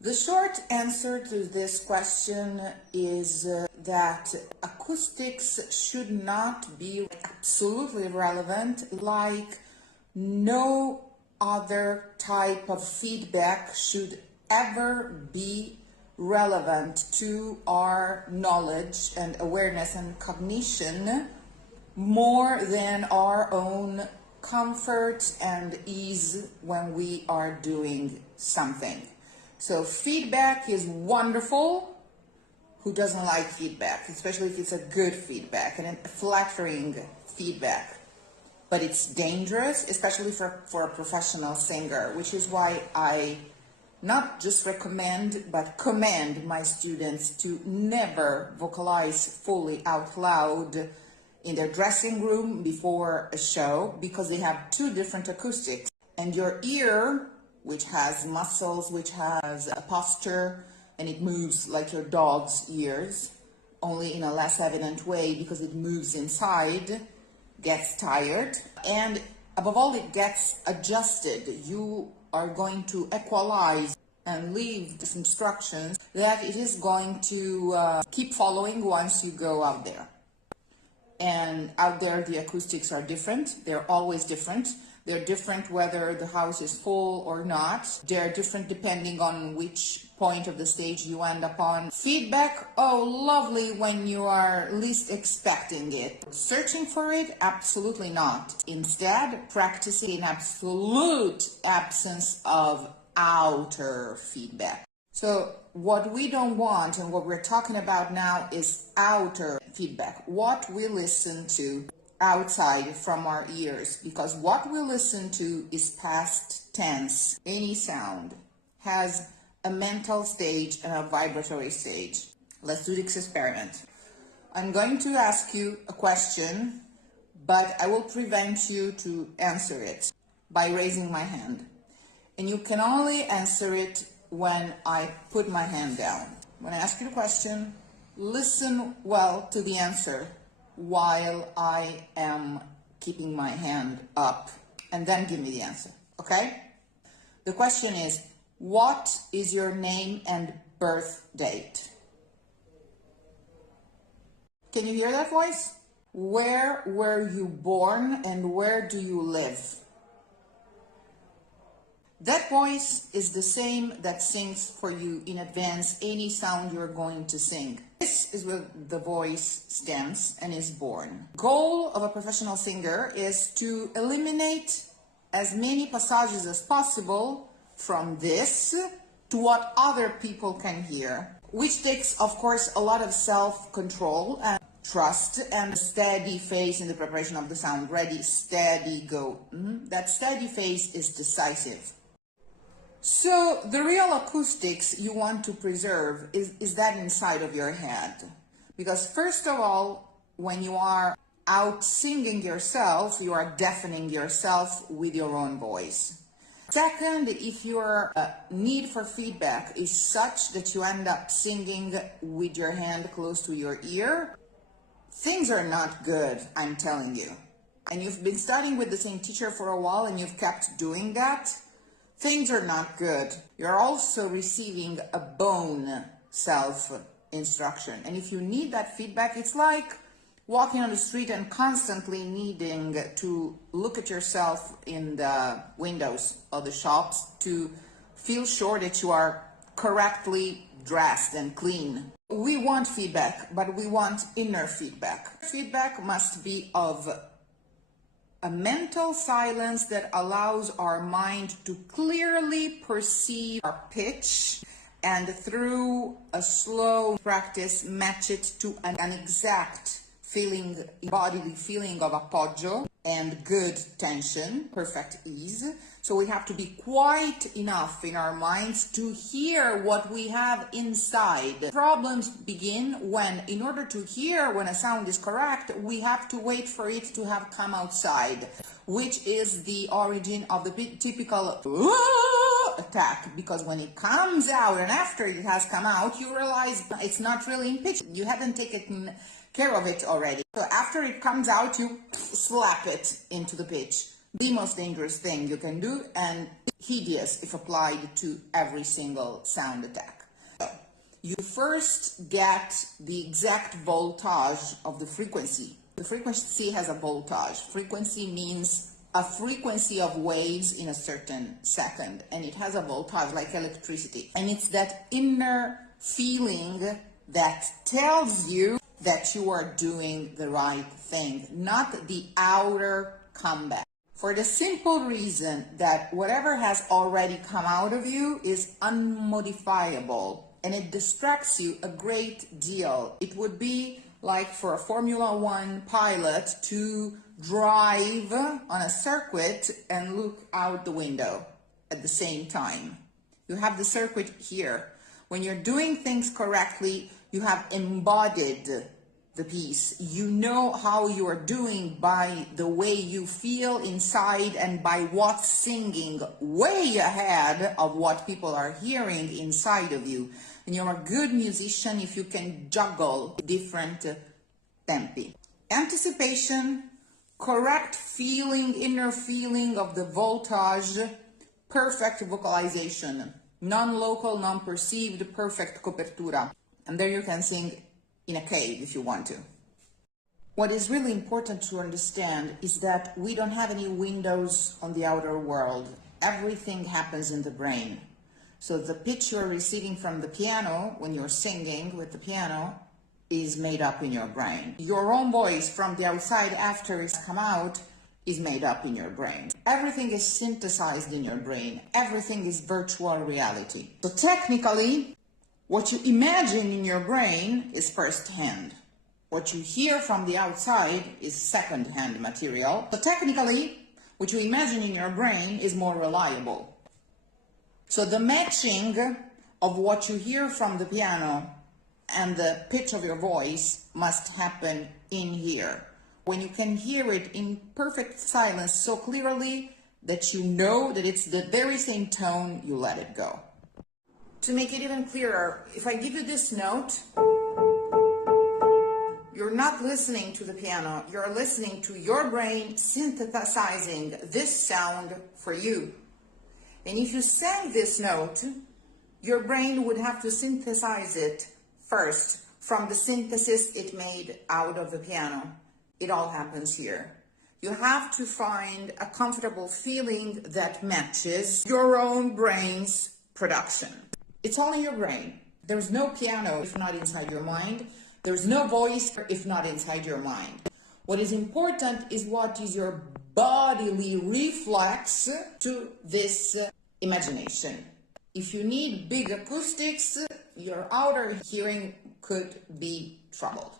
The short answer to this question is that acoustics should not be absolutely relevant, like no other type of feedback should ever be relevant to our knowledge and awareness and cognition more than our own comfort and ease when we are doing something. So feedback is wonderful. Who doesn't like feedback, especially if it's a good feedback and a flattering feedback? But it's dangerous, especially for a professional singer, which is why I not just recommend, but command my students to never vocalize fully out loud in their dressing room before a show, because they have two different acoustics. And your ear, which has muscles, which has a posture, and it moves like your dog's ears, only in a less evident way because it moves inside, gets tired, and above all, it gets adjusted. You are going to equalize and leave these instructions that it is going to keep following once you go out there. And out there, the acoustics are different. They're always different. They're different whether the house is full or not. They're different depending on which point of the stage you end up on. Feedback, oh, lovely when you are least expecting it. Searching for it, absolutely not. Instead, practicing in absolute absence of outer feedback. So what we don't want and what we're talking about now is outer feedback. What we listen to outside from our ears, because what we listen to is past tense. Any sound has a mental stage and a vibratory stage. Let's do this experiment. I'm going to ask you a question, but I will prevent you to answer it by raising my hand. And you can only answer it when I put my hand down. When I ask you the question, listen well to the answer while I am keeping my hand up, and then give me the answer, okay? The question is, what is your name and birth date? Can you hear that voice? Where were you born and where do you live? That voice is the same that sings for you in advance any sound you're going to sing. This is where the voice stems and is born. Goal of a professional singer is to eliminate as many passages as possible from this to what other people can hear, which takes, of course, a lot of self-control and trust and a steady face in the preparation of the sound. Ready, steady, go. That steady face is decisive. So the real acoustics you want to preserve is that inside of your head. Because first of all, when you are out singing yourself, you are deafening yourself with your own voice. Second, if your need for feedback is such that you end up singing with your hand close to your ear, things are not good, I'm telling you. And you've been studying with the same teacher for a while and you've kept doing that, things are not good. You're also receiving a bone self-instruction. And if you need that feedback, it's like walking on the street and constantly needing to look at yourself in the windows of the shops to feel sure that you are correctly dressed and clean. We want feedback, but we want inner feedback. Feedback must be of a mental silence that allows our mind to clearly perceive our pitch and through a slow practice match it to an exact feeling, bodily feeling of appoggio and good tension, perfect ease. So we have to be quiet enough in our minds to hear what we have inside. Problems begin when, in order to hear when a sound is correct, we have to wait for it to have come outside, which is the origin of the typical attack, because when it comes out and after it has come out, you realize it's not really in pitch. You haven't taken care of it already. So after it comes out, you slap it into the pitch. the most dangerous thing you can do, and hideous if applied to every single sound attack. So, you first get the exact voltage of the frequency. The frequency has a voltage. Frequency means a frequency of waves in a certain second, and it has a voltage like electricity. And it's that inner feeling that tells you that you are doing the right thing, not the outer comeback. For the simple reason that whatever has already come out of you is unmodifiable, and it distracts you a great deal. It would be like for a Formula One pilot to drive on a circuit and look out the window at the same time. You have the circuit here. When you're doing things correctly, you have embodied the piece. You know how you are doing by the way you feel inside and by what's singing way ahead of what people are hearing inside of you. And you're a good musician if you can juggle different tempi. Anticipation, correct feeling, inner feeling of the voltage, perfect vocalization, non-local, non-perceived, perfect copertura. And there you can sing in a cave if you want to. What is really important to understand is that we don't have any windows on the outer world. Everything happens in the brain. So the pitch you're receiving from the piano when you're singing with the piano is made up in your brain. Your own voice from the outside after it's come out is made up in your brain. Everything is synthesized in your brain. Everything is virtual reality. So technically, what you imagine in your brain is first-hand. What you hear from the outside is second-hand material. So technically, what you imagine in your brain is more reliable. So the matching of what you hear from the piano and the pitch of your voice must happen in here. When you can hear it in perfect silence so clearly that you know that it's the very same tone, you let it go. To make it even clearer, if I give you this note, you're not listening to the piano, you're listening to your brain synthesizing this sound for you. And if you sang this note, your brain would have to synthesize it first from the synthesis it made out of the piano. It all happens here. You have to find a comfortable feeling that matches your own brain's production. It's all in your brain. There's no piano if not inside your mind. There's no voice if not inside your mind. What is important is what is your bodily reflex to this imagination. If you need big acoustics, your outer hearing could be troubled.